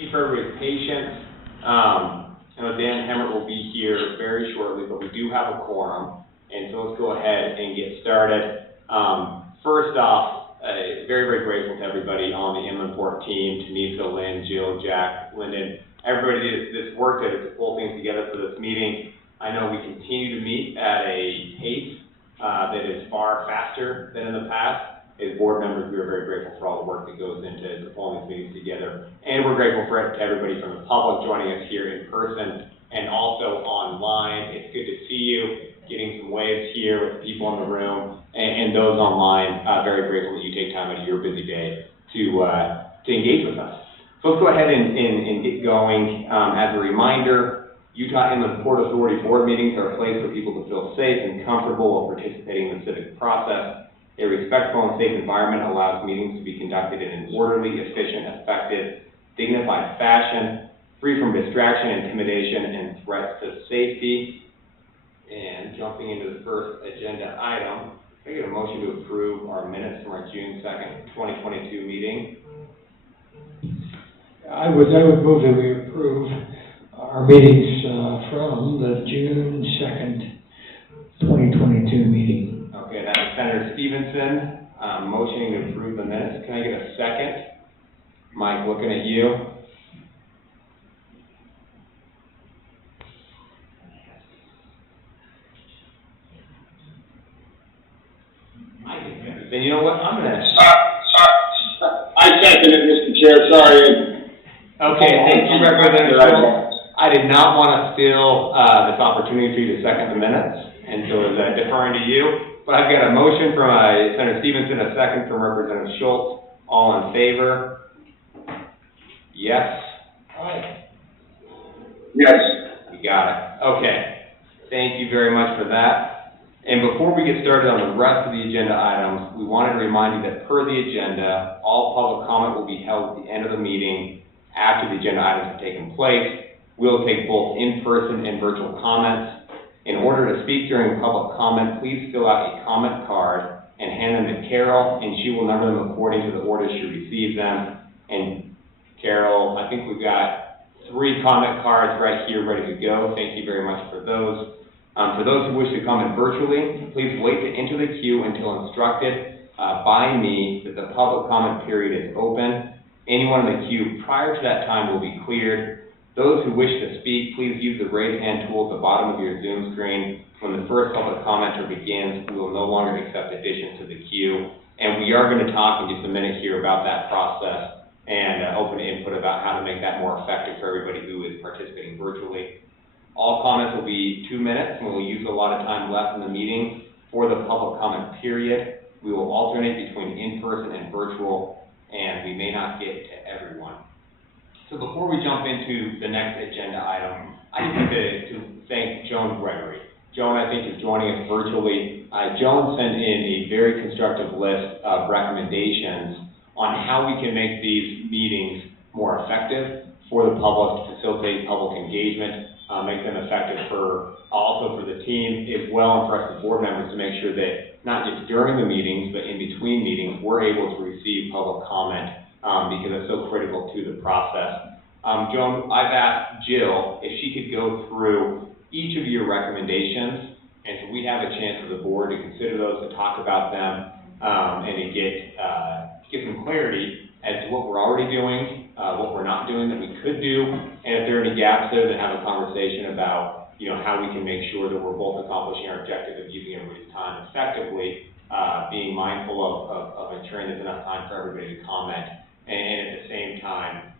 Thank you for everybody's patience. I know Dan Hemmert will be here very shortly, but we do have a quorum, and so let's go ahead and get started. First off, very, very grateful to everybody on the Inland Port team, Tanisha, Lynn, Jill, Jack, Lyndon, everybody that's worked to pull things together for this meeting. I know we continue to meet at a pace that is far faster than in the past. As board members, we are very grateful for all the work that goes into pulling these meetings together. And we're grateful to everybody from the public joining us here in person and also online. It's good to see you, getting some waves here with the people in the room and those online. Very grateful that you take time out of your busy day to engage with us. So let's go ahead and get going. As a reminder, Utah Inland Port Authority board meetings are a place for people to feel safe and comfortable while participating in the civic process. A respectful and safe environment allows meetings to be conducted in an orderly, efficient, effective, dignified fashion, free from distraction, intimidation, and threats to safety. And jumping into the first agenda item, can I get a motion to approve our minutes from our June 2nd, 2022 meeting? I would move that we approve our meetings from the June 2nd, 2022 meeting. Okay, that's Senator Stevenson, motioning to approve the minutes. Can I get a second? Mike, looking at you. Then you know what? I'm gonna. I second it, Mr. Chair. Sorry. Okay, thank you, Representative Schultz. I did not want to steal this opportunity for you to second the minutes, and so I was deferring to you. But I've got a motion from Senator Stevenson, a second from Representative Schultz. All in favor? Yes? Aye. Yes. You got it. Okay. Thank you very much for that. And before we get started on the rest of the agenda items, we wanted to remind you that per the agenda, all public comment will be held at the end of the meeting after the agenda items have taken place. We'll take both in-person and virtual comments. In order to speak during public comment, please fill out a comment card and hand them to Carol, and she will number them according to the order she receives them. And Carol, I think we've got 3 comment cards right here ready to go. Thank you very much for those. For those who wish to comment virtually, please wait to enter the queue until instructed by me that the public comment period is open. Anyone in the queue prior to that time will be cleared. Those who wish to speak, please use the raise hand tool at the bottom of your Zoom screen. When the first public commenter begins, we will no longer accept additions to the queue. And we are going to talk in just a minute here about that process and open input about how to make that more effective for everybody who is participating virtually. All comments will be 2 minutes, and we'll use a lot of time left in the meeting for the public comment period. We will alternate between in-person and virtual, and we may not get to everyone. So before we jump into the next agenda item, I just need to thank Joan Gregory. Joan, I think, is joining us virtually. Joan sent in a very constructive list of recommendations on how we can make these meetings more effective for the public, to facilitate public engagement, make them effective also for the team as well, and for us as board members to make sure that not just during the meetings, but in between meetings, we're able to receive public comment because it's so critical to the process. Joan, I've asked Jill if she could go through each of your recommendations, and so we have a chance for the board to consider those, to talk about them, and to get some clarity as to what we're already doing, what we're not doing that we could do, and if there are any gaps there, then have a conversation about, how we can make sure that we're both accomplishing our objective of using everybody's time effectively, being mindful of ensuring there's enough time for everybody to comment, and at the same time,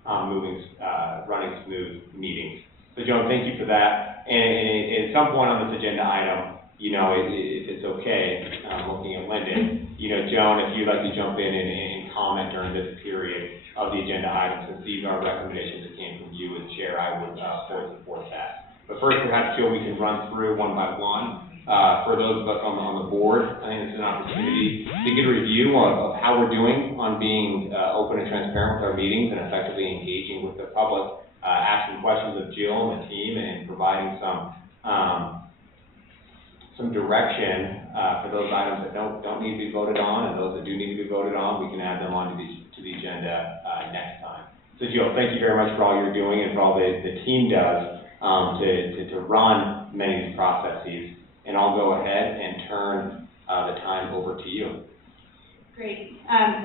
running smooth meetings. So Joan, thank you for that. And at some point on this agenda item, if it's okay, looking at Lyndon, Joan, if you'd like to jump in and comment during this period of the agenda items, since these are recommendations that came from you as chair, I would fully support that. But first, perhaps, Jill, we can run through one by one. For those of us on the board, I think it's an opportunity to get a review of how we're doing on being open and transparent with our meetings and effectively engaging with the public, asking questions of Jill and the team, and providing some direction for those items that don't need to be voted on, and those that do need to be voted on, we can add them onto the agenda next time. So Jill, thank you very much for all you're doing and for all the team does to run many of these processes. And I'll go ahead and turn the time over to you. Great.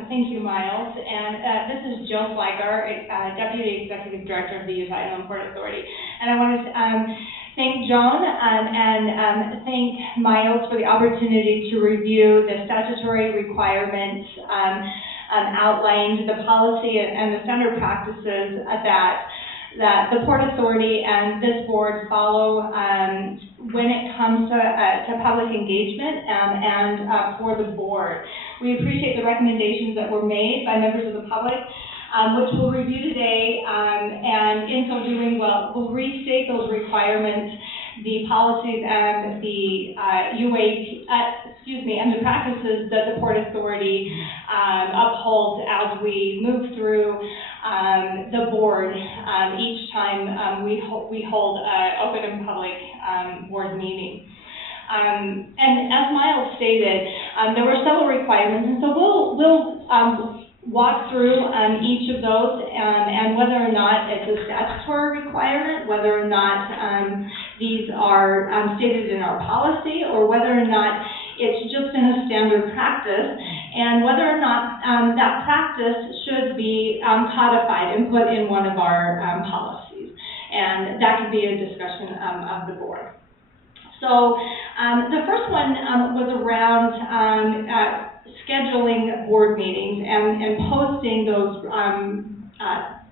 Thank you, Miles. And this is Jill Fleiger, Deputy Executive Director of the Utah Inland Port Authority. And I want to thank Joan and thank Miles for the opportunity to review the statutory requirements outlined, the policy and the standard practices that the Port Authority and this board follow when it comes to public engagement and for the board. We appreciate the recommendations that were made by members of the public, which we'll review today, and in so doing, we'll restate those requirements, the policies and the and the practices that the Port Authority upholds as we move through the board each time we hold open and public board meeting. And as Miles stated, there were several requirements, and so we'll walk through each of those and whether or not it's a statutory requirement, whether or not these are stated in our policy, or whether or not it's just been a standard practice, and whether or not that practice should be codified and put in one of our policies. And that could be a discussion of the board. So the first one was around scheduling board meetings and posting those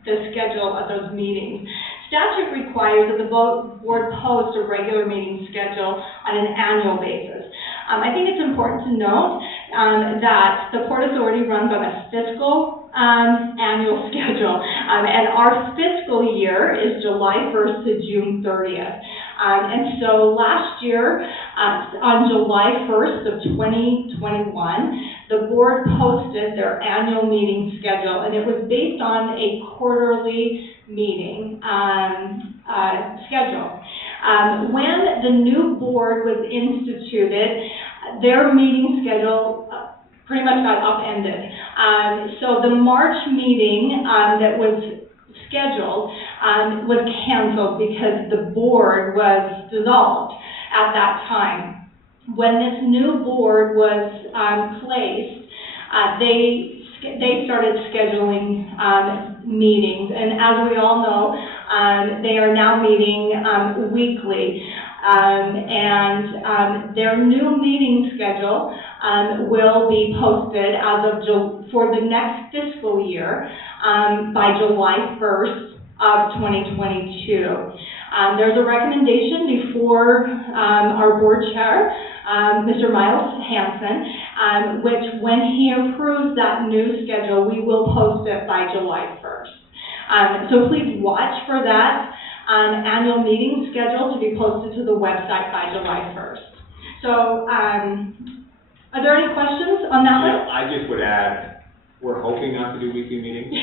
the schedule of those meetings. Statute requires that the board post a regular meeting schedule on an annual basis. I think it's important to note that the Port Authority runs on a fiscal annual schedule, and our fiscal year is July 1st to June 30th. And so last year, on July 1st of 2021, the board posted their annual meeting schedule, and it was based on a quarterly meeting schedule. When the new board was instituted, their meeting schedule pretty much got upended. So the March meeting that was scheduled was canceled because the board was dissolved at that time. When this new board was placed, they started scheduling meetings, and as we all know, they are now meeting weekly. And their new meeting schedule will be posted for the next fiscal year by July 1st of 2022. There's a recommendation before our board chair, Mr. Miles Hansen, which when he approves that new schedule, we will post it by July 1st. So please watch for that annual meeting schedule to be posted to the website by July 1st. So, are there any questions on that one? I just would add, we're hoping not to do weekly meetings.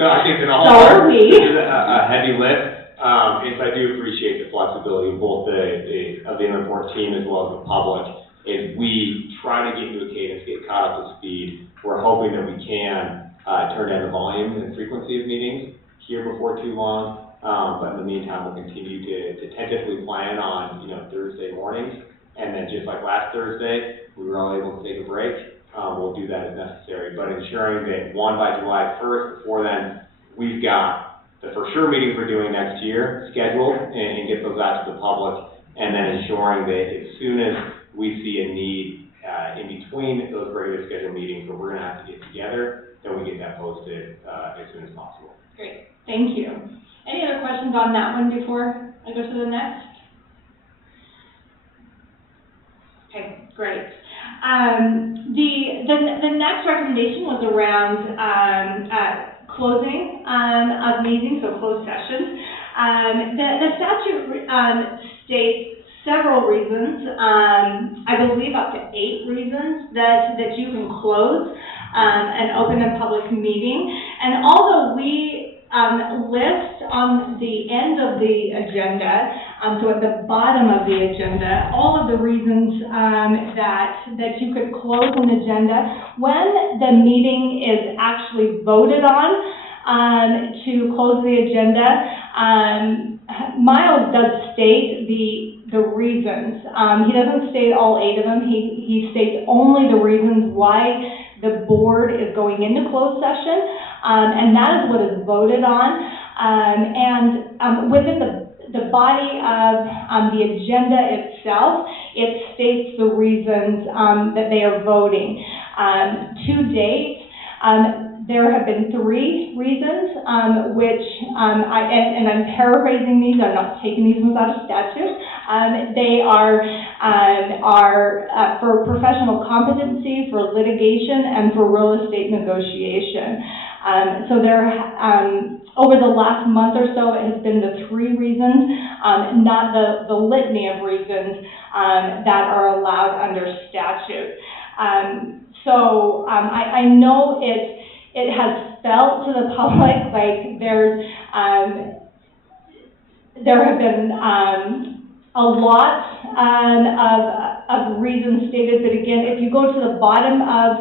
So I think that all So are we. This is a heavy lift. If I do appreciate the flexibility of both the Inland Port team as well as the public, as we try to get into a cadence, get caught up to speed. We're hoping that we can turn down the volume and frequency of meetings here before too long. But in the meantime, we'll continue to tentatively plan on, Thursday mornings. And then just like last Thursday, we were all able to take a break. We'll do that as necessary. But ensuring that by July 1st, before then, we've got the for sure meetings we're doing next year scheduled and get those out to the public. And then ensuring that as soon as we see a need in between those regular scheduled meetings where we're going to have to get together, then we get that posted as soon as possible. Great, thank you. Any other questions on that one before I go to the next? Okay, great. The next recommendation was around closing of meetings, so closed sessions. The statute states several reasons, I believe up to 8 reasons that you can close an open and public meeting. And although we list on the end of the agenda, so at the bottom of the agenda, all of the reasons that you could close an agenda, when the meeting is actually voted on, to close the agenda. Miles does state the reasons. He doesn't state all 8 of them. He states only the reasons why the board is going into closed session, and that is what is voted on. Within the body of the agenda itself, it states the reasons that they are voting. To date, there have been 3 reasons, which, I'm paraphrasing these, I'm not taking these ones out of statute. They are for professional competency, for litigation, and for real estate negotiation. So there, over the last month or so, it has been the 3 reasons, not the litany of reasons that are allowed under statute. I know it has felt to the public like there have been a lot of reasons stated, but again, if you go to the bottom of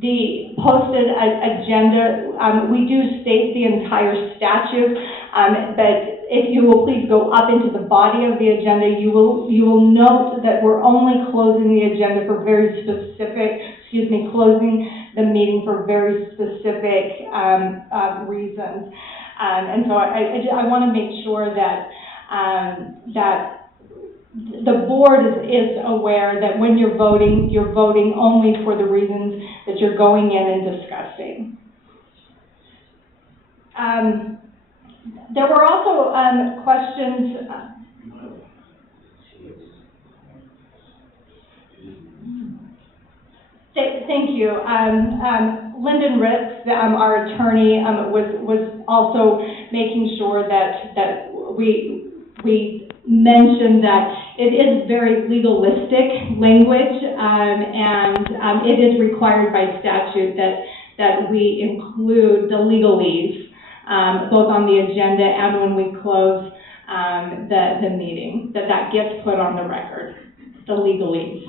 the posted agenda, we do state the entire statute, but if you will please go up into the body of the agenda, you will note that we're only closing the agenda for very specific, closing the meeting for very specific reasons. And so I want to make sure that the board is aware that when you're voting only for the reasons that you're going in and discussing. There were also questions. Thank you. Lyndon Ritz, our attorney, was also making sure that we mentioned that it is very legalistic language, and it is required by statute that we include the legalese both on the agenda and when we close the meeting, that gets put on the record, the legalese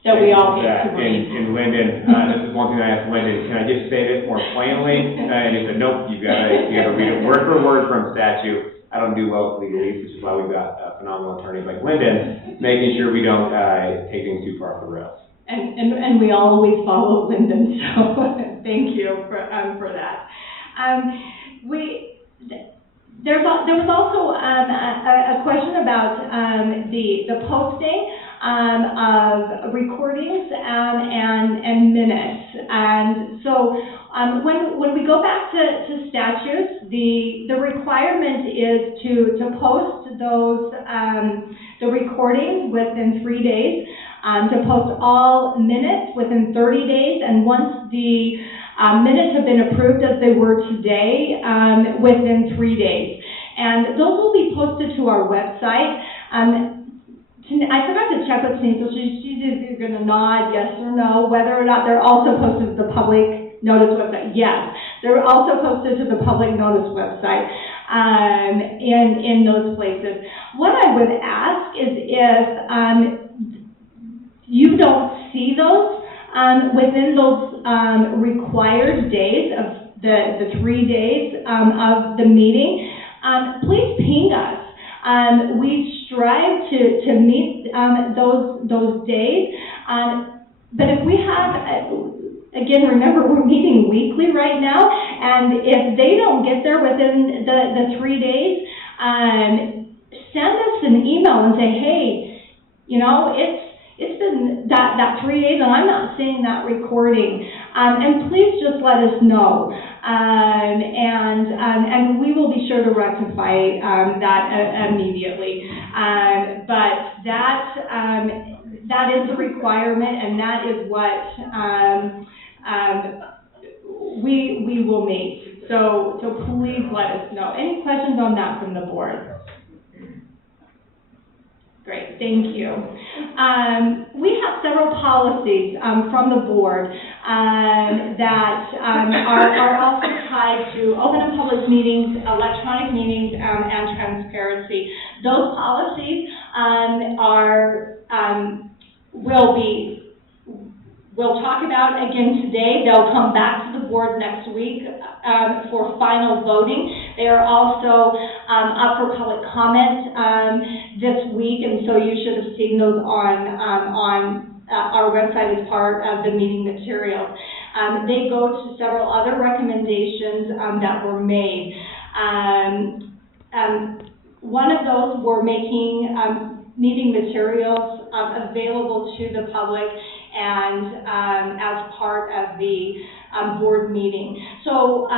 that we all get to read. And Lyndon, this is one thing I asked Lyndon, can I just say this more plainly? And he said, nope, you gotta read it word for word from statute. I don't do well with legalese, which is why we've got phenomenal attorneys like Lyndon, making sure we don't take things too far off the rails. And we always follow Lyndon, so thank you for that. There was also a question about the posting of recordings and minutes. And so when we go back to statutes, the requirement is to post those the recordings within 3 days, to post all minutes within 30 days, and once the minutes have been approved as they were today, within 3 days. And those will be posted to our website. I forgot to check with Cindy, so she's either going to nod yes or no, whether or not they're also posted to the public notice website. Yes, they're also posted to the public notice website in those places. What I would ask is if you don't see those within those required days of the 3 days of the meeting, please ping us. We strive to meet those days, but if we have, again, remember we're meeting weekly right now, and if they don't get there within the 3 days, send us an email and say, hey, it's been that 3 days and I'm not seeing that recording, and please just let us know. And we will be sure to rectify that immediately. But that is a requirement, and that is what we will meet. So please let us know. Any questions on that from the board? Great, thank you. We have several policies from the board that are also tied to open and public meetings, electronic meetings, and transparency. Those policies will we'll talk about again today. They'll come back to the board next week for final voting. They are also up for public comment this week, and so you should have seen those on our website as part of the meeting materials. They go to several other recommendations that were made. One of those were making meeting materials available to the public and as part of the board meeting. So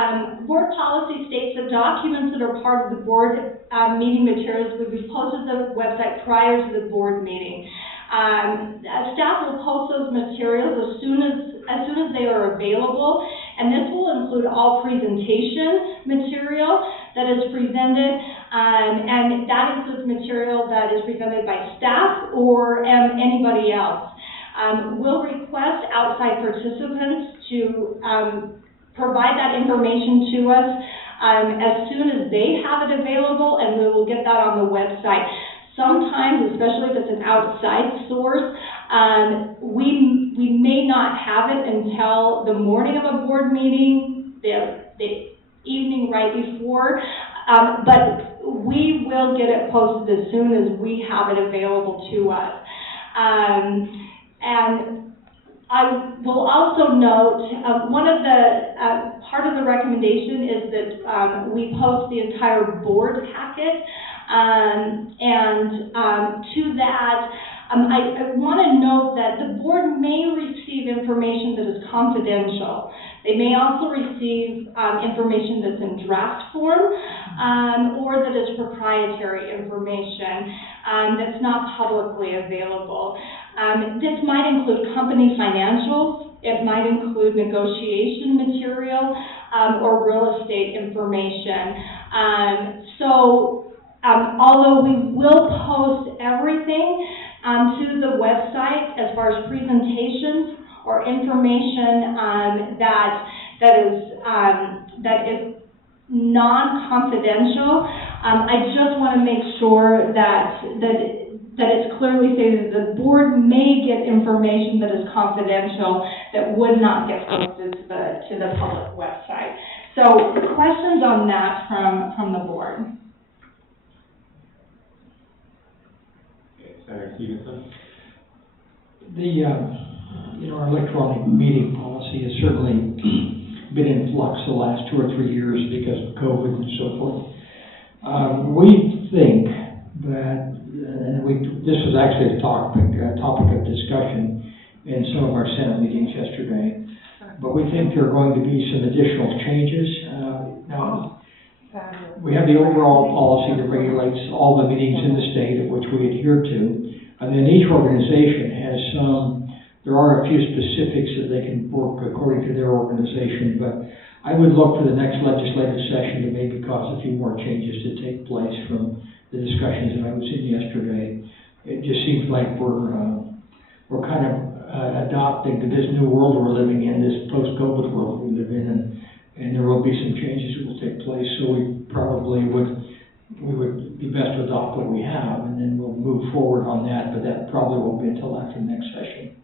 board policy states that documents that are part of the board meeting materials would be posted to the website prior to the board meeting. Staff will post those materials as soon as they are available, and this will include all presentation material that is presented, and that includes material that is presented by staff or anybody else. We'll request outside participants to provide that information to us as soon as they have it available, and we will get that on the website. Sometimes, especially if it's an outside source, we may not have it until the morning of a board meeting, the evening right before, but we will get it posted as soon as we have it available to us. And I will also note, one of the, part of the recommendation is that we post the entire board packet. To that, I want to note that the board may receive information that is confidential. They may also receive information that's in draft form or that is proprietary information that's not publicly available. This might include company financials. It might include negotiation material or real estate information. Although we will post everything to the website as far as presentations or information that is non-confidential, I just want to make sure that it's clearly stated that the board may get information that is confidential that would not get posted to the public website. So questions on that from the board? Senator Stevenson? Our electronic meeting policy has certainly been in flux the last 2 or 3 years because of COVID and so forth. We think that, this was actually a topic of discussion in some of our Senate meetings yesterday, but we think there are going to be some additional changes. Now, we have the overall policy that regulates all the meetings in the state of which we adhere to, and then each organization has there are a few specifics that they can work according to their organization, but I would look for the next legislative session to maybe cause a few more changes to take place from the discussions that I was in yesterday. It just seems like we're kind of adopting to this new world we're living in, this post-COVID world we live in, and there will be some changes that will take place, so we would be best to adopt what we have, and then we'll move forward on that, but that probably won't be until after the next session,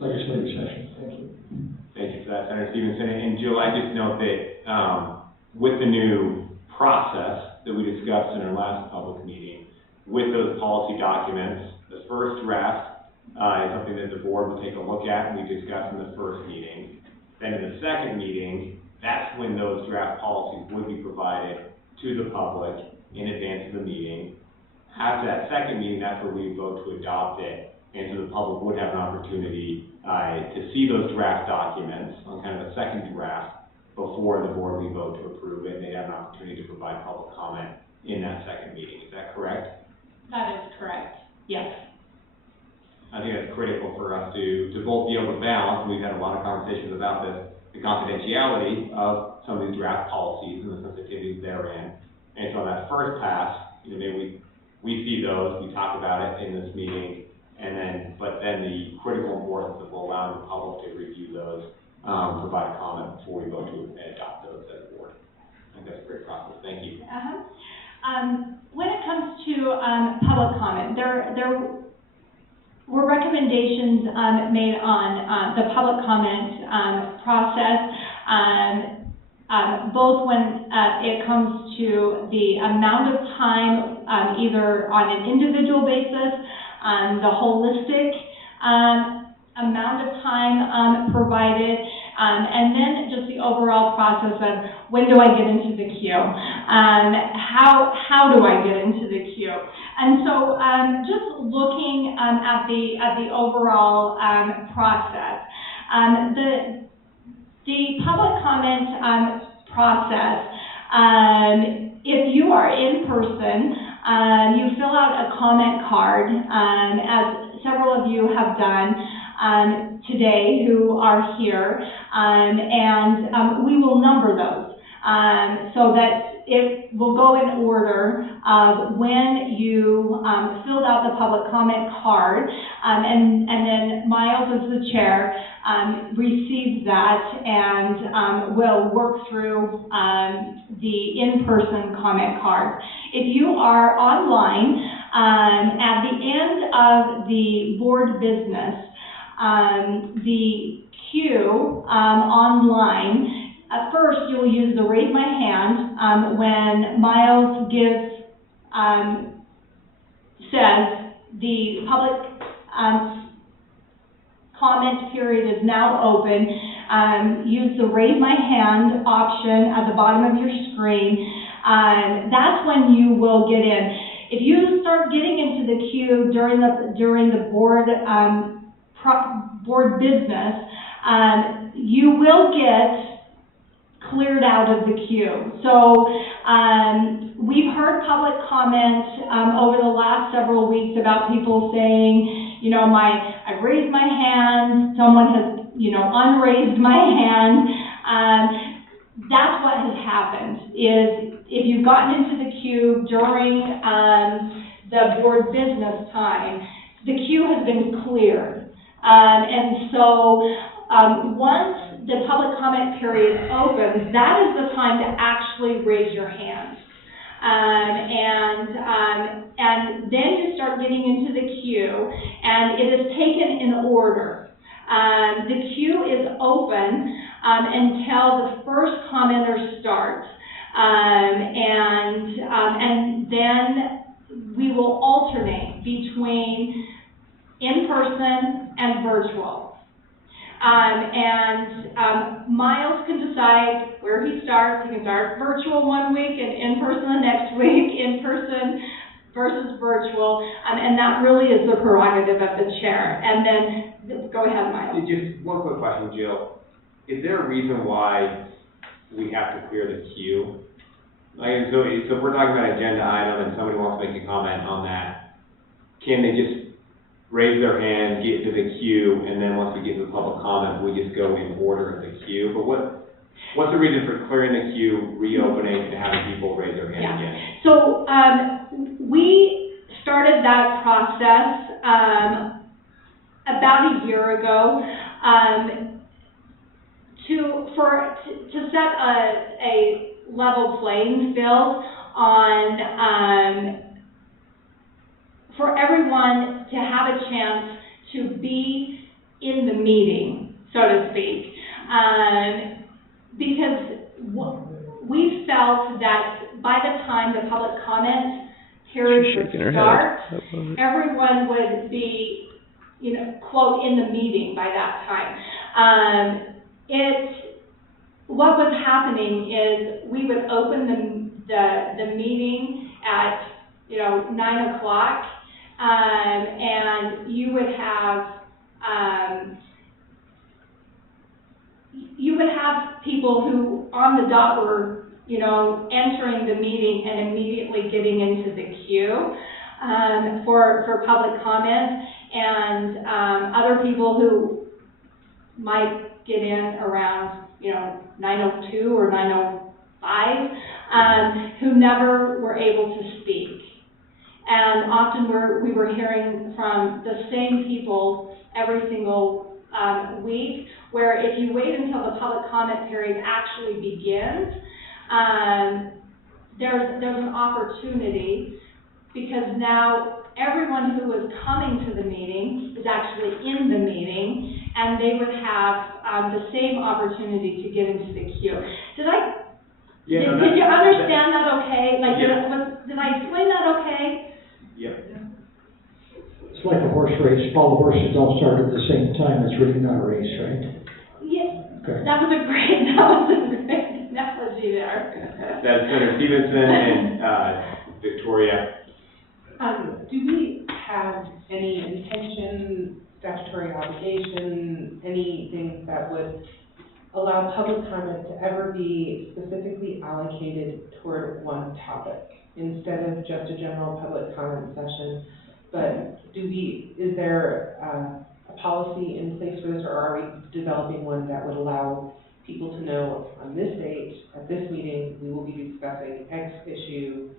legislative session. Thank you. Thank you for that, Senator Stevenson. And Jill, I just note that with the new process that we discussed in our last public meeting, with those policy documents, the first draft is something that the board will take a look at and we discussed in the first meeting. Then in the second meeting, that's when those draft policies would be provided to the public in advance of the meeting. After that second meeting, that's where we vote to adopt it, and so the public would have an opportunity to see those draft documents on kind of a second draft before the board we vote to approve it, and they'd have an opportunity to provide public comment in that second meeting. Is that correct? That is correct, yes. I think that's critical for us to both be able to balance, and we've had a lot of conversations about this, the confidentiality of some of these draft policies and the sensitivities therein. And so on that first pass, maybe we see those, we talk about it in this meeting, but then the critical importance of allowing the public to review those, provide a comment before we vote to adopt those as a board. I think that's a great process. Thank you. When it comes to public comment, were recommendations made on the public comment process, both when it comes to the amount of time, either on an individual basis, the holistic amount of time provided, and then just the overall process of when do I get into the queue? How do I get into the queue? And so just looking at the overall process, the public comment process, if you are in person, you fill out a comment card, as several of you have done today who are here, and we will number those so that it will go in order of when you filled out the public comment card, and then Miles, as the chair, receives that and will work through the in-person comment cards. If you are online, at the end of the board business, the queue online, at first you will use the raise my hand when Miles says the public comment period is now open. Use the raise my hand option at the bottom of your screen. That's when you will get in. If you start getting into the queue during the board board business, you will get cleared out of the queue. So we've heard public comment over the last several weeks about people saying, you know, I've raised my hand, someone has, unraised my hand. That's what has happened, is if you've gotten into the queue during the board business time, the queue has been cleared. And so once the public comment period opens, that is the time to actually raise your hand. And then you start getting into the queue, and it is taken in order. The queue is open until the first commenter starts. And then we will alternate between in-person and virtual. Miles can decide where he starts. He can start virtual one week and in-person the next week, in-person versus virtual, and that really is the prerogative of the chair. And then, go ahead, Miles. Just one quick question, Jill. Is there a reason why we have to clear the queue? Like, so if we're talking about an agenda item and somebody wants to make a comment on that, can they just raise their hand, get to the queue, and then once we get to the public comment, we just go in order of the queue? But what's the reason for clearing the queue, reopening, and having people raise their hand again? So we started that process about a year ago to set a level playing field on for everyone to have a chance to be in the meeting, so to speak. Because we felt that by the time the public comment period would start, everyone would be, quote, in the meeting by that time. What was happening is we would open the meeting at 9 o'clock, and you would have people who on the dot were entering the meeting and immediately getting into the queue for public comment, and other people who might get in around 9:02 or 9:05 who never were able to speak. And often we were hearing from the same people every single week, where if you wait until the public comment period actually begins, there's an opportunity because now everyone who is coming to the meeting is actually in the meeting, and they would have, the same opportunity to get into the queue. Did you understand that okay? Like, did I explain that okay? Yep. It's like a horse race, all the horses don't start at the same time, it's really not a race, right? Yeah, Okay. that was a great analogy there. That's Senator Stevenson and, Victoria. Do we have any intention, statutory obligation, anything that would allow public comment to ever be specifically allocated toward one topic instead of just a general public comment session? But is there a policy in place for this, or are we developing one that would allow people to know on this date, at this meeting, we will be discussing X issue,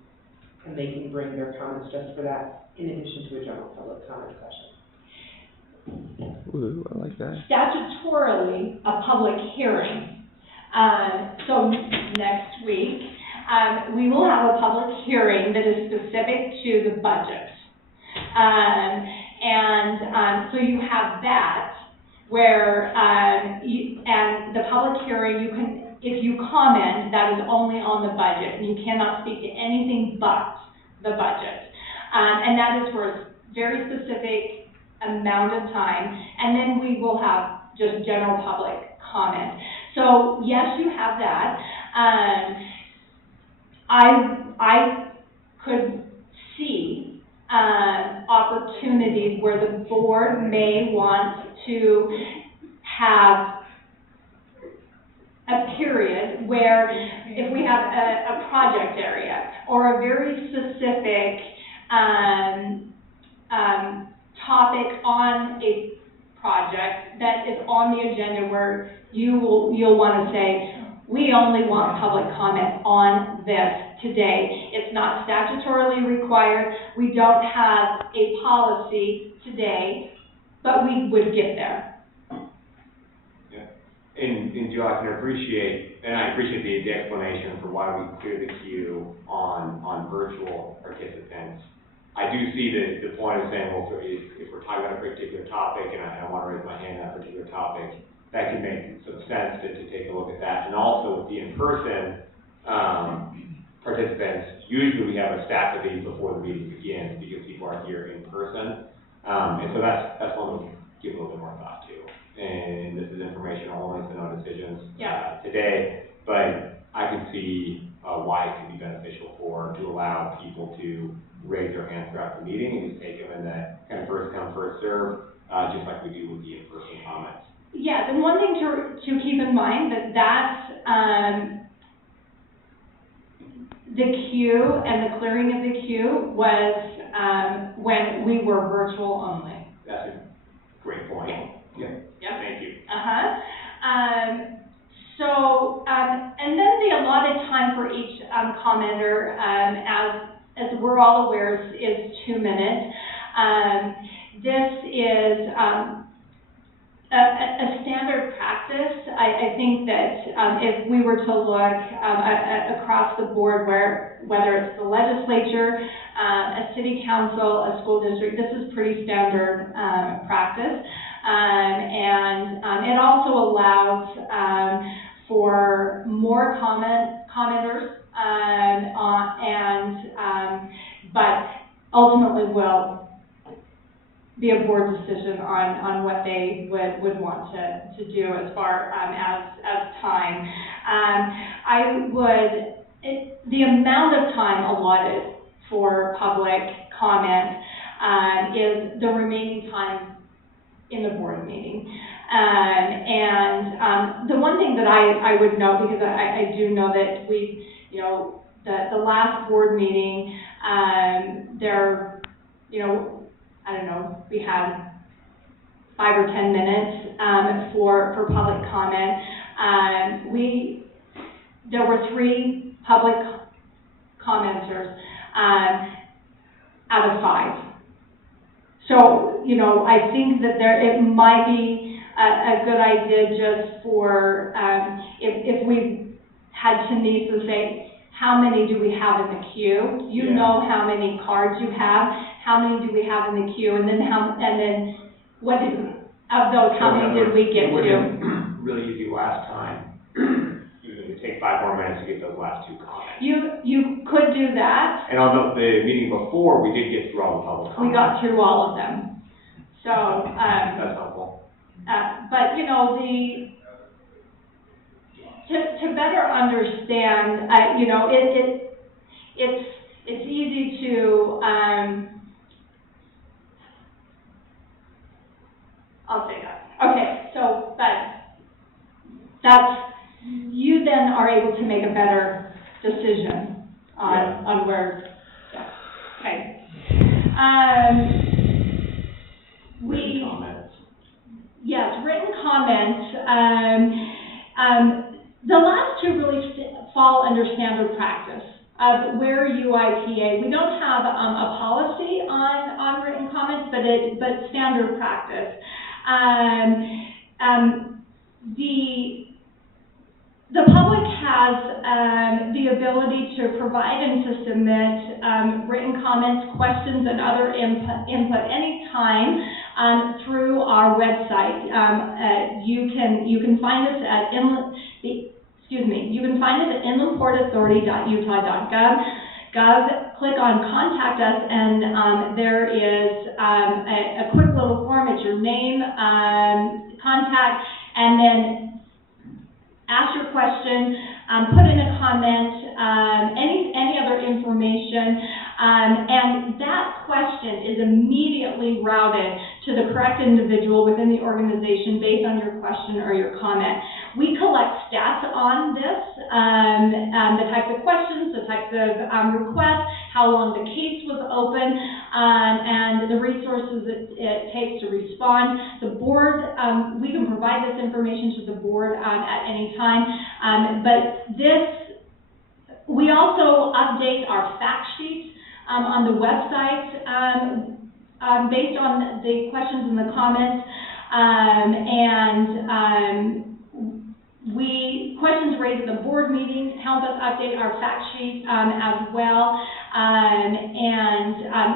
and they can bring their comments just for that, in addition to a general public comment session? Ooh, I like that. Statutorily, a public hearing. So next week, we will have a public hearing that is specific to the budget. So you have that, where, and the public hearing, you can, if you comment, that is only on the budget, and you cannot speak to anything but the budget. And that is for a very specific amount of time, and then we will have just general public comment. So yes, you have that. I could see opportunities where the board may want to have a period where, if we have a project area or a very specific topic on a project that is on the agenda, where you'll want to say, we only want public comment on this today. It's not statutorily required. We don't have a policy today, but we would get there. And Joe, I appreciate the explanation for why we clear the queue on virtual participants. I do see the point of saying, well, if we're talking about a particular topic and I want to raise my hand on that particular topic, that can make some sense to take a look at that. And also with the in-person participants, usually we have a staff of these before the meeting begins because people are here in person. And so that's one we'll give a little bit more thought to. And this is information only, so no decisions today, but I can see why it could be beneficial to allow people to raise their hand throughout the meeting and just take them in that kind of first come, first serve, just like we do with the in-person comments. Yes, and one thing to keep in mind the queue and the clearing of the queue was when we were virtual only. That's a great point. Yeah. Yep. Thank you. And then the allotted time for each commenter, as we're all aware, is 2 minutes. This is a standard practice. I think that if we were to look across the board, whether it's the legislature, a city council, a school district, this is pretty standard practice. It also allows for more commenters, but ultimately will be a board decision on what they would want to do as far as time. The amount of time allotted for public comment is the remaining time in the board meeting. The one thing that I would note, because I do know that the last board meeting, we had 5 or 10 minutes for public comment. There were 3 public commenters out of 5. So, I think that it might be a good idea just for, if we had Tanisa say, how many do we have in the queue? You Yeah. know how many cards you have, how many do we have in the queue, and then what did, of those, how many did we get It to? wasn't really easy last time. It would take 5 more minutes to get those last 2 comments. You could do that. And on the meeting before, we did get through all the public We comments. got through all of them. So, That's helpful. but, you know, to better understand, you know, it's easy to, I'll say that. Okay, so, but you then are able to make a better decision on where, okay. Written comments. Yes, written comments. The last 2 really fall under standard practice of where UIPA. We don't have a policy on written comments, but standard practice. The public has the ability to provide and to submit written comments, questions, and other input anytime through our website. You can find us at inlandportauthority.utah.gov. Click on Contact Us, and there is a quick little form. It's your name, contact, and then ask your question, put in a comment, any other information, and that question is immediately routed to the correct individual within the organization based on your question or your comment. We collect stats on this, the types of questions, the types of requests, how long the case was open, and the resources it takes to respond. The board, we can provide this information to the board at any time, but we also update our fact sheet on the website based on the questions and the comments, questions raised at the board meeting help us update our fact sheet as well.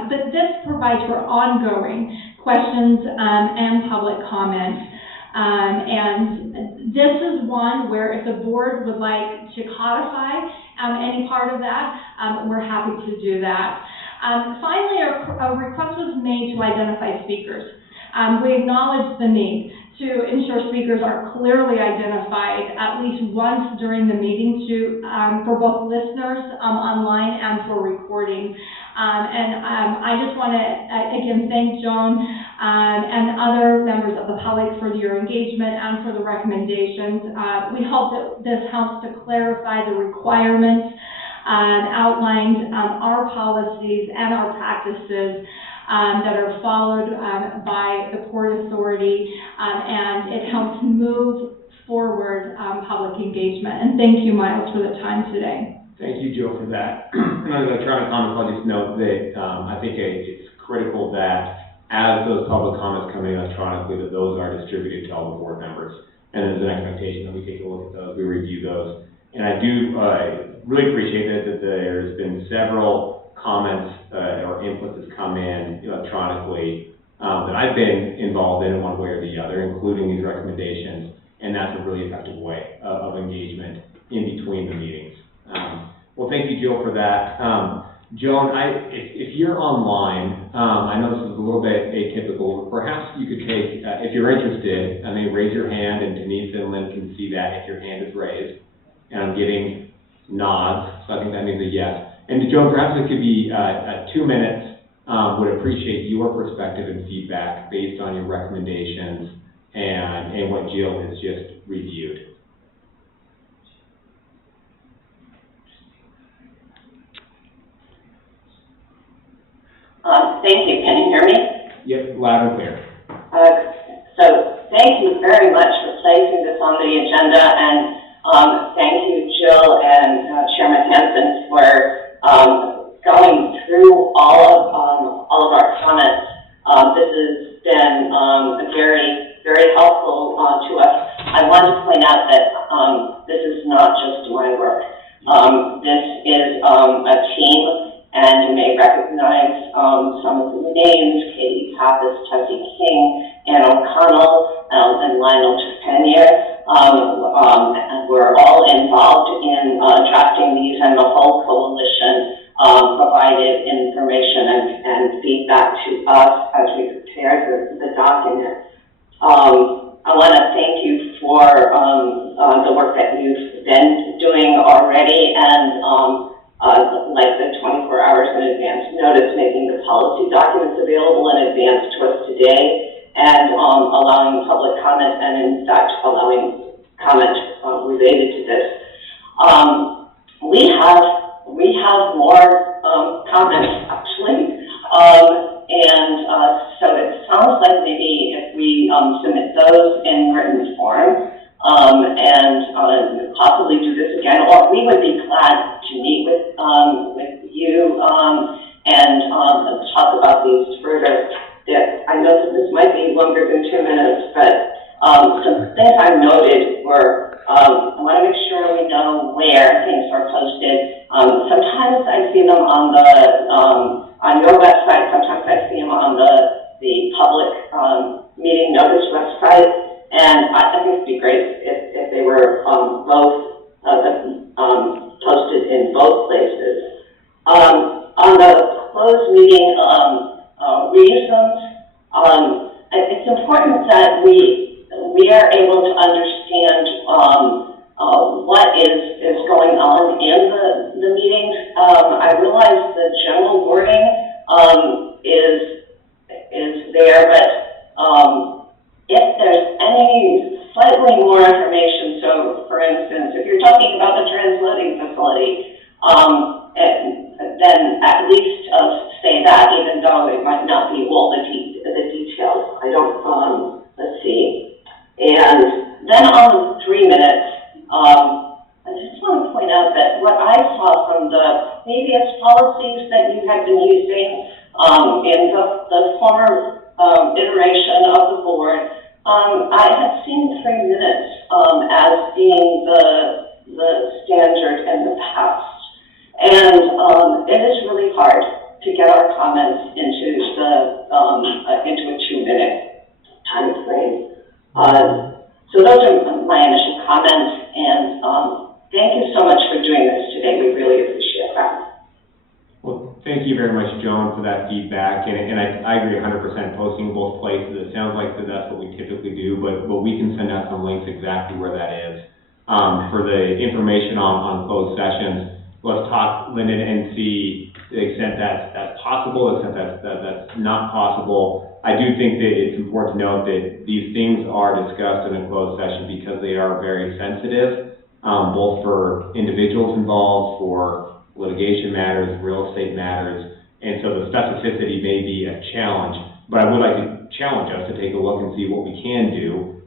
But this provides for ongoing questions and public comments. And this is one where if the board would like to codify any part of that, we're happy to do that. Finally, a request was made to identify speakers. We acknowledge the need to ensure speakers are clearly identified at least once during the meeting for both listeners online and for recording. I just want to, again, thank Joan and other members of the public for your engagement and for the recommendations. We hope that this helps to clarify the requirements outlined our policies and our practices that are followed by the Port Authority, and it helps move forward public engagement. And thank you, Miles, for the time today. Thank you, Joe, for that. And on the electronic comments, I'll just note that I think it's critical that as those public comments come in electronically, that those are distributed to all the board members. And there's an expectation that we take a look at those, we review those. And I do really appreciate that there's been several comments or inputs that's come in electronically that I've been involved in one way or the other, including these recommendations. And that's a really effective way of engagement in between the meetings. Well, thank you, Jill, for that. Joan, if you're online, I know this is a little bit atypical. Perhaps you could take, if you're interested, raise your hand, and Denise and Lynn can see that if your hand is raised. And I'm getting nods, so I think that means a yes. And Joan, perhaps it could be 2 minutes. Would appreciate your perspective and feedback based on your recommendations and what Jill has just reviewed. Thank you. Can you hear me? Yep, loud and clear. So thank you very much for placing this on the agenda, and thank you, Jill and Chairman Hansen, for going through all of our comments. This has been very helpful to us. I want to point out that this is not just my work. This a team, and you may recognize some of the names: Katie Pappas, Tuzzy King, Ann O'Connell, and Lionel Trepanier. And we're all involved in drafting these, and the whole coalition provided information and feedback to us as we prepared the document. I want to thank you for the work that you've been doing already, and like the 24 hours in advance notice, making the policy documents available in advance to us today, and allowing public comment, and in fact allowing comment related to this. We have more comments actually, so it sounds like maybe if we submit those in written form, and possibly do this again, or we would be glad to meet with you and talk about these further. I know that this might be longer than 2 minutes, but some things I noted were, I want to make sure we know where things are posted. Sometimes I see them on your website, sometimes I see them on the public meeting notice website, and I think it'd be great if they were both posted in both places. On the closed meeting reasons, it's important that we are able to understand what is going on in the meetings. I realize the general wording is there, but if there's any slightly more information, so for instance, if you're talking about the transloading facility, then at least say that, even though it might not be all the details. I don't, let's see. And then on 3 minutes, I just want to point out that what I saw from the previous policies that you had been using in the former iteration of the board, I had seen 3 minutes as being the standard in the past. And it is really hard to get our comments into into a 2-minute time frame. So those are my initial comments, and thank you so much for doing this today. We really appreciate that. Well, thank you very much, Joan, for that feedback, and I agree 100%, posting both places. It sounds like that's what we typically do, but we can send out some links exactly where that is. For the information on closed sessions, let's talk, Lyndon, and see the extent that's possible, the extent that's not possible. I do think that it's important to note that these things are discussed in a closed session because they are very sensitive, both for individuals involved, for litigation matters, real estate matters, and so the specificity may be a challenge. But I would like to challenge us to take a look and see what we can do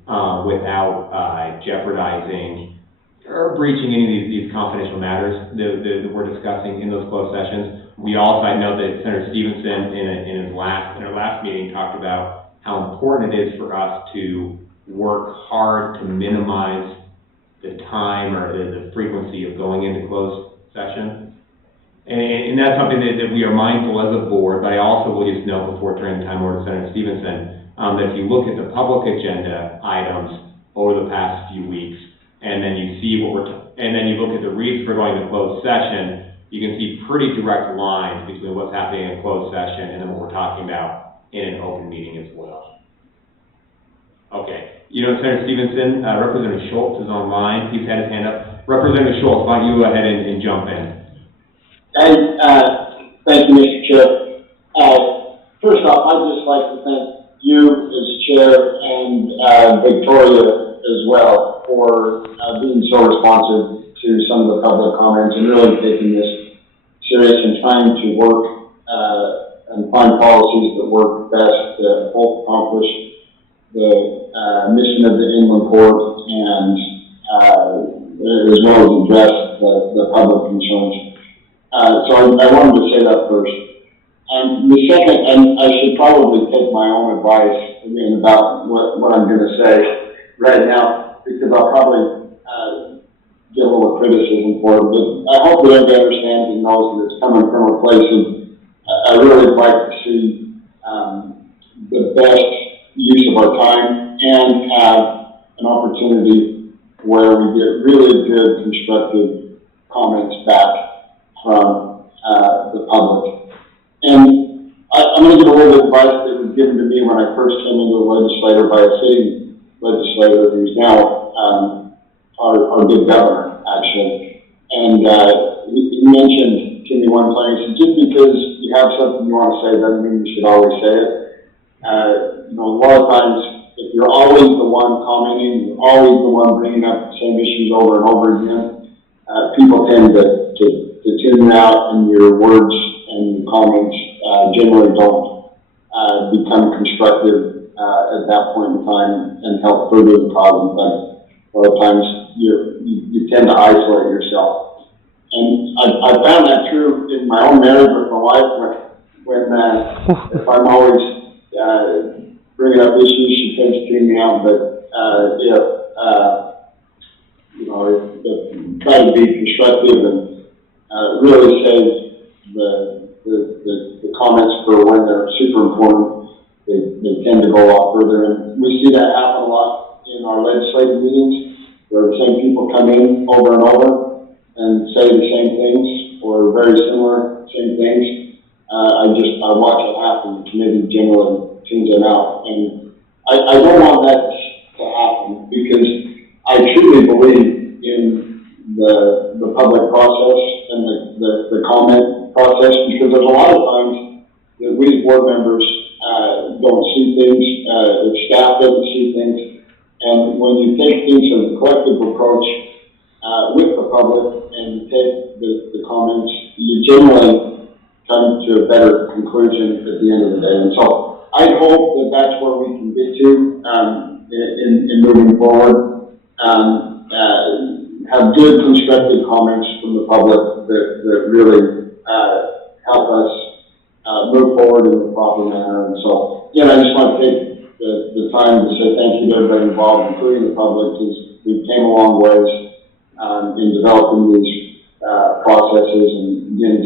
without jeopardizing or breaching any of these confidential matters that we're discussing in those closed sessions. We also, I know that Senator Stevenson in our last meeting talked about how important it is for us to work hard to minimize the time or the frequency of going into closed session. And that's something that we are mindful as a board, but I also will just note before turning the time over to Senator Stevenson, that if you look at the public agenda items over the past few weeks, and then you see and then you look at the reasons for going to closed session, you can see pretty direct lines between what's happening in closed session and then what we're talking about in an open meeting as well. Okay, Senator Stevenson, Representative Schultz is online. He's had his hand up. Representative Schultz, why don't you go ahead and jump in? Thank you, Mr. Chair. First off, I'd just like to thank you as chair and Victoria as well for being so responsive to some of the public comments and really taking this serious and trying to work and find policies that work best to both accomplish the mission of the inland port and as well as address the public concerns. So I wanted to say that first. And the second, and I should probably take my own advice about what I'm going to say right now, because I'll probably get a little criticism for it, but I hope that everybody understands and knows that it's coming from a place of, I really would like to see, the best use of our time and have an opportunity where we get really good constructive comments back from, the public. And I'm going to give a little bit of advice that was given to me when I first came into the legislature by a city legislator who's now, our good governor, actually. And, he mentioned to me one time, he said, just because you have something you want to say doesn't mean you should always say it. You know, a lot of times, if you're always the one commenting, you're always the one bringing up the same issues over and over again, people tend to tune you out, and your words and your comments, generally don't, become constructive, at that point in time and help further the cause. In fact, a lot of times you tend to isolate yourself. And I found that true in my own marriage with my wife when if I'm always, bringing up issues, she tends to tune me out, but, you know, if try to be constructive and, really save the comments for when they're super important, they tend to go a lot further. And we see that happen a lot in our legislative meetings, where the same people come in over and over and say the same things or very similar same things. I watch it happen. The committee generally tunes them out, and I don't want that to happen, because I truly believe in the public process and the comment process, because there's a lot of times that we as board members don't see things, the staff doesn't see things, and when you take things in a collective approach with the public and take the comments, you generally come to a better conclusion at the end of the day. And so I hope that that's where we can get to in moving forward. Have good constructive comments from the public that really help us move forward in the proper manner. And so, again, I just want to take the time to say thank you to everybody involved, including the public, because we came a long ways in developing these processes. And again,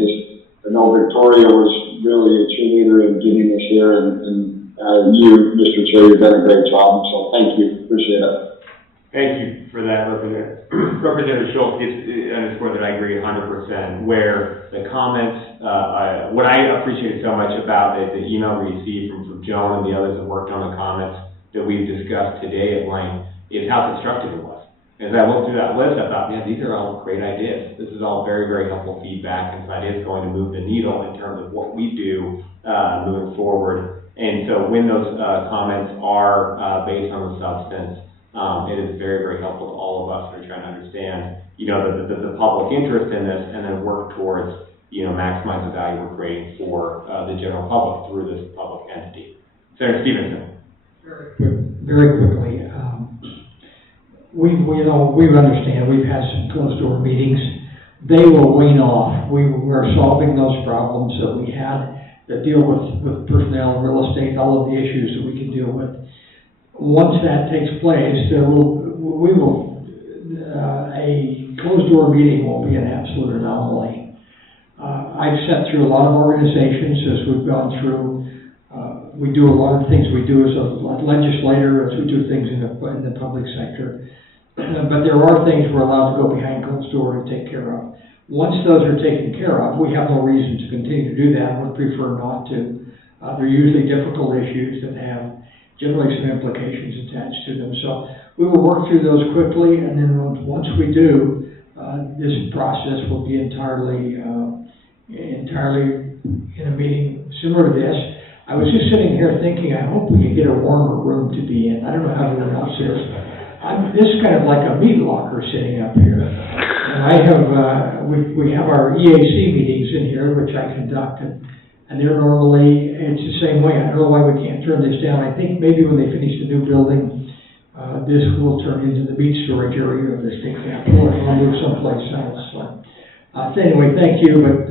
I know Victoria was really a cheerleader in getting us here, and you, Mr. Chair, you've done a great job. So thank you, appreciate it. Thank you for that, Representative Schultz. It's underscored that I agree 100%, where the comments, what I appreciated so much about the email we received from Joan and the others that worked on the comments that we've discussed today at length is how constructive it was. As I looked through that list, I thought, man, these are all great ideas. This is all very, very helpful feedback, and so it is going to move the needle in terms of what we do moving forward. And so when those comments are based on the substance, it is very, very helpful to all of us who are trying to understand, you know, the public interest in this, and then work towards, you know, maximize the value we're creating for the general public through this public entity. Senator Stevenson. Very quickly, we understand, we've had some closed door meetings. They will wane off. We're solving those problems that we had that deal with personnel, real estate, all of the issues that we can deal with. Once that takes place, a closed door meeting will be an absolute anomaly. I've sat through a lot of organizations as we've gone through. We do a lot of things we do as a legislator, as we do things in the public sector. But there are things we're allowed to go behind closed door and take care of. Once those are taken care of, we have no reason to continue to do that. We'd prefer not to. They're usually difficult issues that have generally some implications attached to them. So we will work through those quickly, and then once we do, this process will be entirely in a meeting similar to this. I was just sitting here thinking, I hope we can get a warmer room to be in. I don't know how everyone else is. This is kind of like a meat locker sitting up here. And I have, we have our EAC meetings in here, which I conduct, and they're normally, it's the same way. I don't know why we can't turn this down. I think maybe when they finish the new building, this will turn into the meat storage area of the state capitol, and we'll move someplace else. So anyway, thank you, but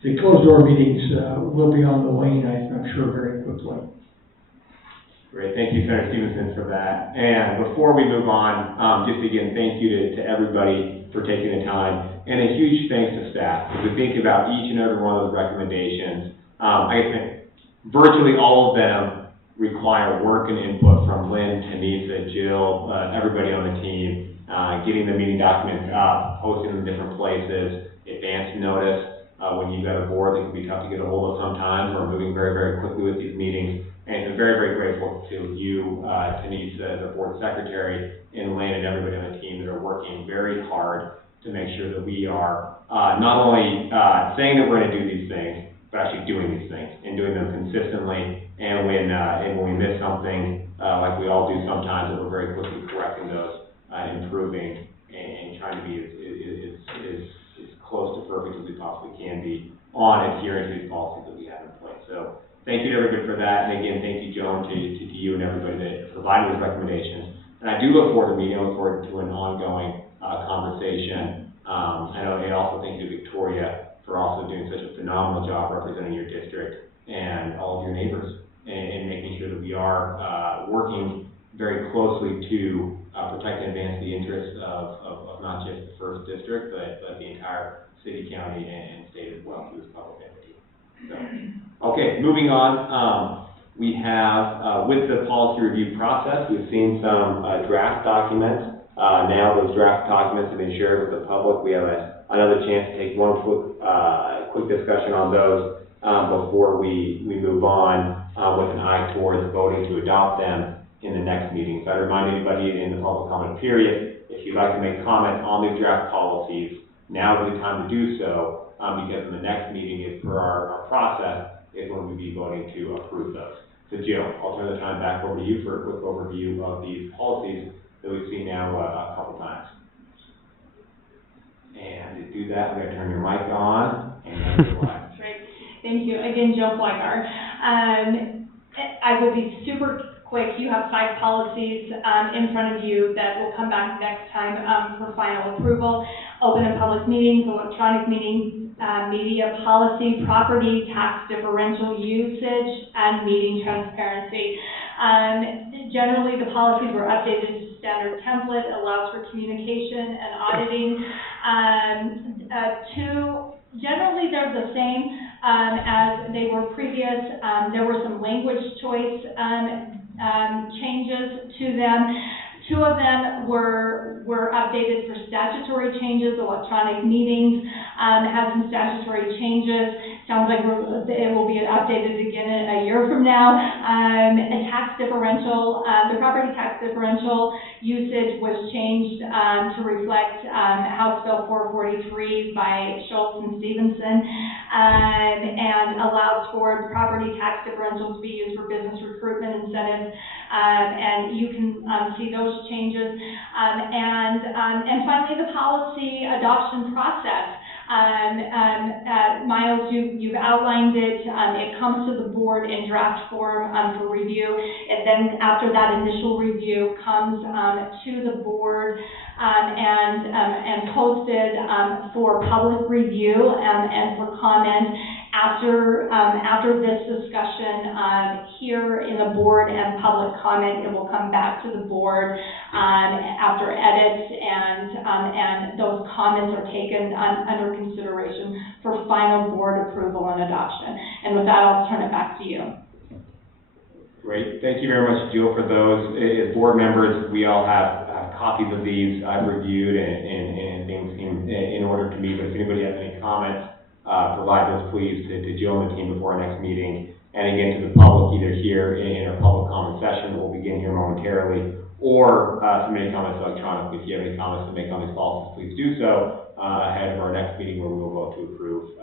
the closed door meetings will be on the wane, I'm sure, very quickly. Great, thank you, Senator Stevenson, for that. And before we move on, just again, thank you to everybody for taking the time, and a huge thanks to staff. As we think about each and every one of those recommendations, I think virtually all of them require work and input from Lynn, Tanisa, Jill, everybody on the team, getting the meeting documents up, posting them in different places, advance notice. When you've got a board that can be tough to get a hold of sometimes, we're moving very, very quickly with these meetings. And I'm very, very grateful to you, Tanisa, the board secretary, and Lynn and everybody on the team that are working very hard to make sure that we are not only saying that we're going to do these things, but actually doing these things and doing them consistently. And when we miss something, like we all do sometimes, that we're very quickly correcting those, improving, and trying to be as close to perfect as we possibly can be on adhering to these policies that we have in place. So thank you to everybody for that. And again, thank you, Joan, to you and everybody that provided those recommendations. And I do look forward to meeting. I look forward to an ongoing conversation. I also thank you, Victoria, for also doing such a phenomenal job representing your district and all of your neighbors, and making sure that we are working very closely to protect and advance the interests of not just the first district, but the entire city, county, and state as well through this public entity. So, okay, moving on. We have, with the policy review process, we've seen some draft documents. Now those draft documents have been shared with the public. We have another chance to take one quick discussion on those before we move on with an eye towards voting to adopt them in the next meeting. So I remind anybody in the public comment period, if you'd like to make comments on these draft policies, now is the time to do so, because in the next meeting is for our process is when we'll be voting to approve those. So Jill, I'll turn the time back over to you for a quick overview of these policies that we've seen now a couple times. And to do that, I'm going to turn your mic on and Great. Thank you. Again, Jill Fleigar. I will be super quick. You have 5 policies in front of you that will come back next time for final approval. Open and public meetings, electronic meeting, media policy, property tax differential usage, and meeting transparency. Generally, the policies were updated to standard template, allows for communication and auditing. Generally, they're the same as they were previous. There were some language choice changes to them. 2 of them were updated for statutory changes. Electronic meetings had some statutory changes. Sounds like it will be updated again a year from now. A tax differential, the property tax differential usage was changed to reflect House Bill 443 by Schultz and Stevenson, and allows for property tax differentials to be used for business recruitment incentives. And you can see those changes. And finally, the policy adoption process. Miles, you've outlined it. It comes to the board in draft form for review. And then after that initial review comes to the board and posted for public review and for comment. After this discussion here in the board and public comment, it will come back to the board after edits, and those comments are taken under consideration for final board approval and adoption. And with that, I'll turn it back to you. Great. Thank you very much, Jill, for those. As board members, we all have copies of these I've reviewed and things in order to meet. But if anybody has any comments, provide those please to Jill and the team before our next meeting. And again, to the public, either here in our public comment session that will begin here momentarily, or submit comments electronically. If you have any comments to make on these policies, please do so ahead of our next meeting, where we will vote to approve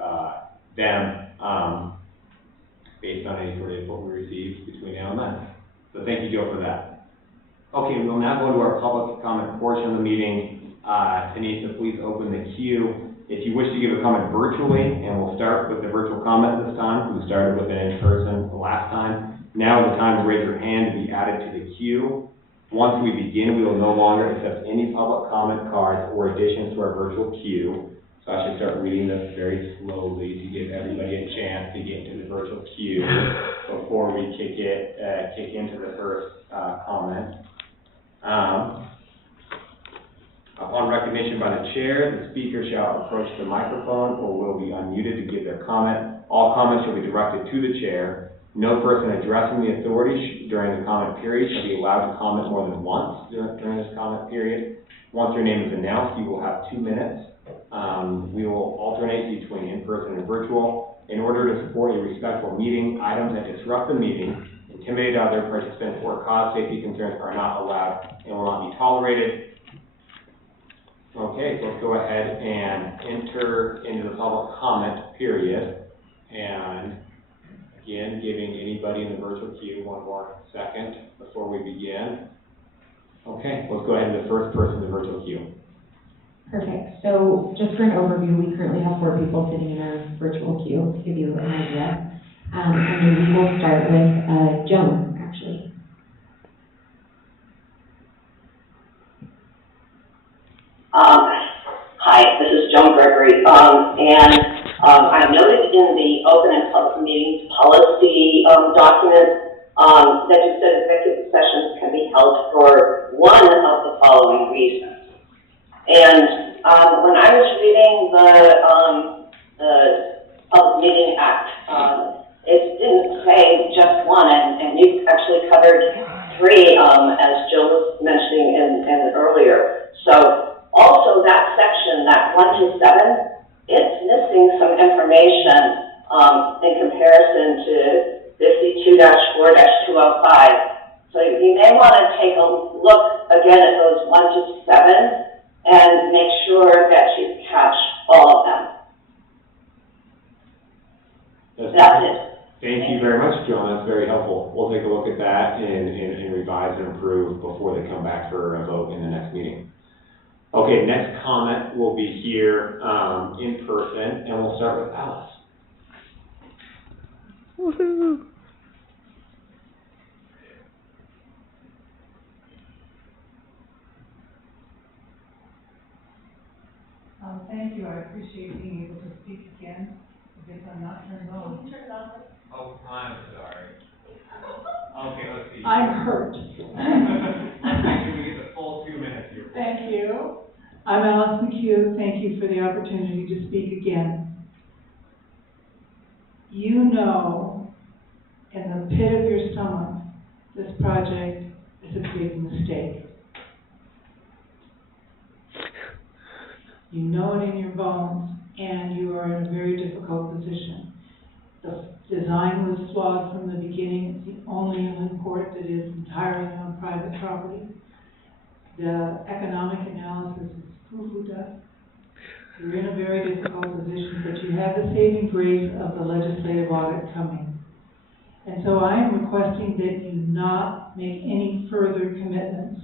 them based on any sort of input we received between now and then. So thank you, Jill, for that. Okay, we'll now go to our public comment portion of the meeting. Tanisa, please open the queue. If you wish to give a comment virtually, and we'll start with the virtual comment this time, we started with an in-person the last time. Now is the time to raise your hand to be added to the queue. Once we begin, we will no longer accept any public comment cards or additions to our virtual queue. So I should start reading this very slowly to give everybody a chance to get into the virtual queue before we kick into the first comment. Upon recognition by the chair, the speaker shall approach the microphone or will be unmuted to give their comment. All comments shall be directed to the chair. No person addressing the authority during the comment period shall be allowed to comment more than once during this comment period. Once your name is announced, you will have 2 minutes. We will alternate between in-person and virtual. In order to support a respectful meeting, items that disrupt the meeting, intimidate other participants, or cause safety concerns are not allowed and will not be tolerated. Okay, so let's go ahead and enter into the public comment period. And again, giving anybody in the virtual queue 1 more second before we begin. Okay, let's go ahead to the first person in the virtual queue. Perfect. So just for an overview, we currently have 4 people sitting in our virtual queue, to give you an idea. And we will start with Joan, actually. Hi, this is Joan Gregory, I noted in the open and public meetings policy, document, that you said executive sessions can be held for one of the following reasons. And, when I was reading the Public Meeting Act, it didn't say just one, and you actually covered 3, as Jill was mentioning in earlier. So, also, that section, that 1 to 7, it's missing some information in comparison to 52-4-205. So you may want to take a look again at those 1 to 7 and make sure that you catch all of them. That's it. Thank you very much, Joan. That's very helpful. We'll take a look at that and revise and improve before they come back for a vote in the next meeting. Okay, next comment will be here in person, and we'll start with Alice. Woohoo! Thank you, I appreciate being able to speak again. I guess I'm not turned on. Can you turn it on? Oh, I'm sorry. Okay, let's see. I'm hurt. Make sure we get the full 2 minutes here. Thank you. I'm Alice McHugh. Thank you for the opportunity to speak again. You know, in the pit of your stomach, this project is a big mistake. You know it in your bones, and you are in a very difficult position. The design was flawed from the beginning. It's the only inland port that is entirely on private property. The economic analysis is foo-foo dust. You're in a very difficult position, but you have the saving grace of the legislative audit coming. And so I am requesting that you not make any further commitments.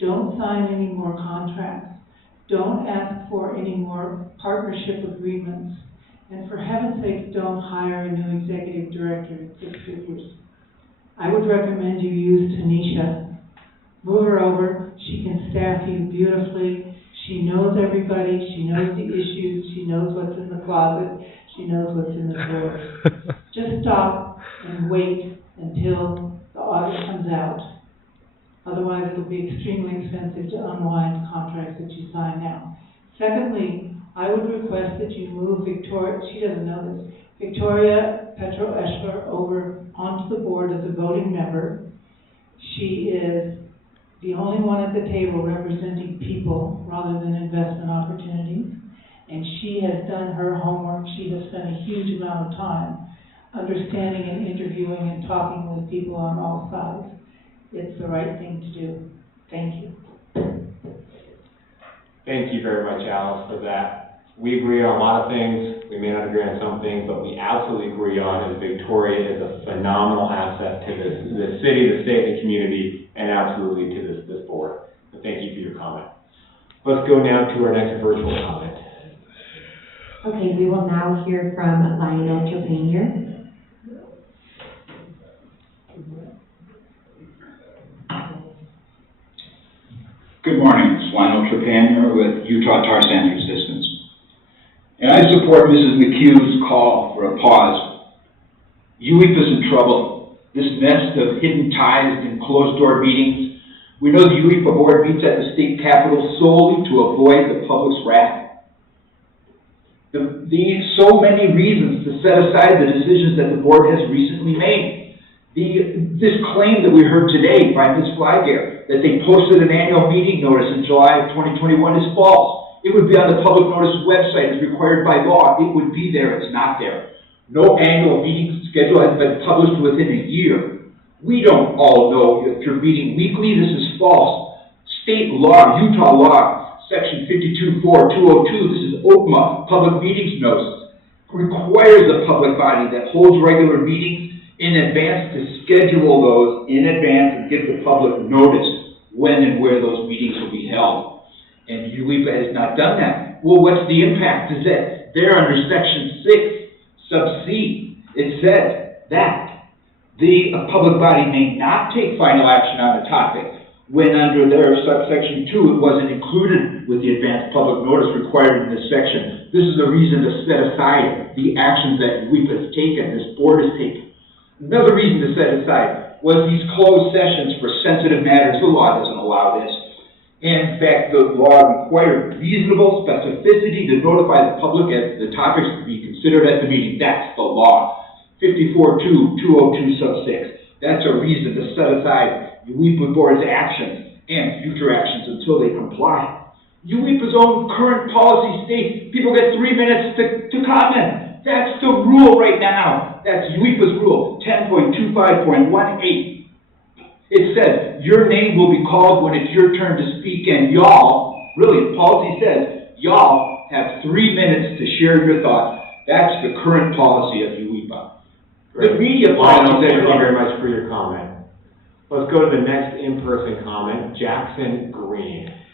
Don't sign any more contracts. Don't ask for any more partnership agreements. And for heaven's sake, don't hire a new executive director at 6 figures. I would recommend you use Tanisha. Move her over. She can staff you beautifully. She knows everybody. She knows the issues. She knows what's in the closet. She knows what's in the drawer. Just stop and wait until the audit comes out. Otherwise, it'll be extremely expensive to unwind contracts that you sign now. Secondly, I would request that you move Victoria, she doesn't know this, Victoria Petro-Eschler over onto the board as a voting member. She is the only one at the table representing people rather than investment opportunities. And she has done her homework. She has spent a huge amount of time understanding and interviewing and talking with people on all sides. It's the right thing to do. Thank you. Thank you very much, Alice, for that. We agree on a lot of things. We may not agree on some things, but we absolutely agree on that Victoria is a phenomenal asset to the city, the state, the community, and absolutely to this board. So thank you for your comment. Let's go now to our next virtual comment. Okay, we will now hear from Lionel Trepanier. Good morning, it's Lionel Trepanier with Utah Tar Sand Systems. And I support Mrs. McHugh's call for a pause. UEPA's in trouble. This nest of hidden ties and closed-door meetings. We know the UEPA board meets at the state capitol solely to avoid the public's wrath. So many reasons to set aside the decisions that the board has recently made. This claim that we heard today by Ms. Flygare, that they posted an annual meeting notice in July of 2021 is false. It would be on the public notice website as required by law. It would be there, it's not there. No annual meeting schedule has been published within a year. We don't all know if you're meeting weekly, this is false. State law, Utah law, section 52.4.202, this is OPMA, public meetings notice, requires a public body that holds regular meetings in advance to schedule those in advance and give the public notice when and where those meetings will be held. And UEPA has not done that. Well, what's the impact? Is that there under section 6, sub C, it says that the public body may not take final action on a topic when under their subsection 2, it wasn't included with the advanced public notice required in this section. This is a reason to set aside the actions that UEPA has taken, this board has taken. Another reason to set aside was these closed sessions for sensitive matters. The law doesn't allow this. In fact, the law required reasonable specificity to notify the public as the topics to be considered at the meeting. That's the law. 54.2.202 sub 6. That's a reason to set aside UEPA board's actions and future actions until they comply. UEPA's own current policy states people get 3 minutes to comment. That's the rule right now. That's UEPA's rule, 10.25.18. It says, your name will be called when it's your turn to speak, and y'all, really, the policy says, y'all have 3 minutes to share your thoughts. That's the current policy of UEPA. The media Lionel, policy. thank you very much for your comment. Let's go to the next in-person comment, Jackson Green.